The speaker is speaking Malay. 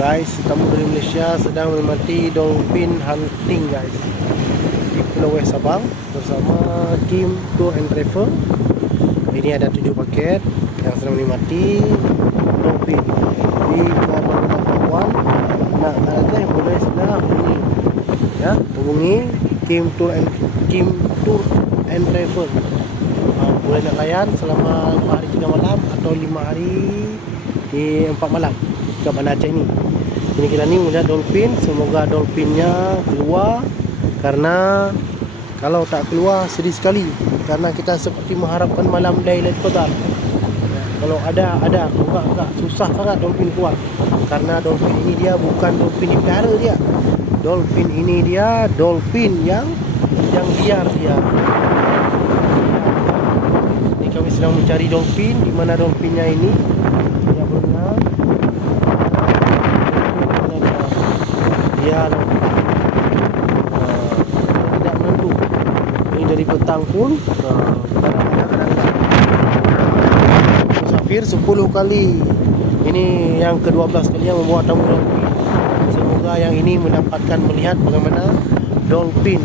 guys, tamu dari Malaysia sedang menikmati dolphin hunting guys di Pulau West Sabang bersama tim tour and travel. Ini ada 7 paket yang sedang menikmati dolphin di Pelabuhan Kawan. Nak ada yang boleh sudah hubungi ya, hubungi tim tour and travel. Boleh nak layan selama 5 hari 3 malam atau 5 hari di 4 malam ke Banda Aceh ini. Ini kita ni melihat dolphin, semoga dolphinnya keluar, karena kalau tak keluar sedih sekali, karena kita seperti mengharapkan malam Lailatul Qadar. Kalau ada enggak susah sangat dolphin keluar, karena dolphin ini dia bukan dolphin dipelihara dia. Dolphin ini dia dolphin yang liar dia. Ini kami sedang mencari dolphin, di mana dolphinnya ini dia berenang. Dia lompat, tidak menentu. Ini dari petang pun kadang-kadang musafir 10 kali. Ini yang ke-12 kali yang membawa tamu dolphin. Semoga yang ini mendapatkan melihat bagaimana dolphin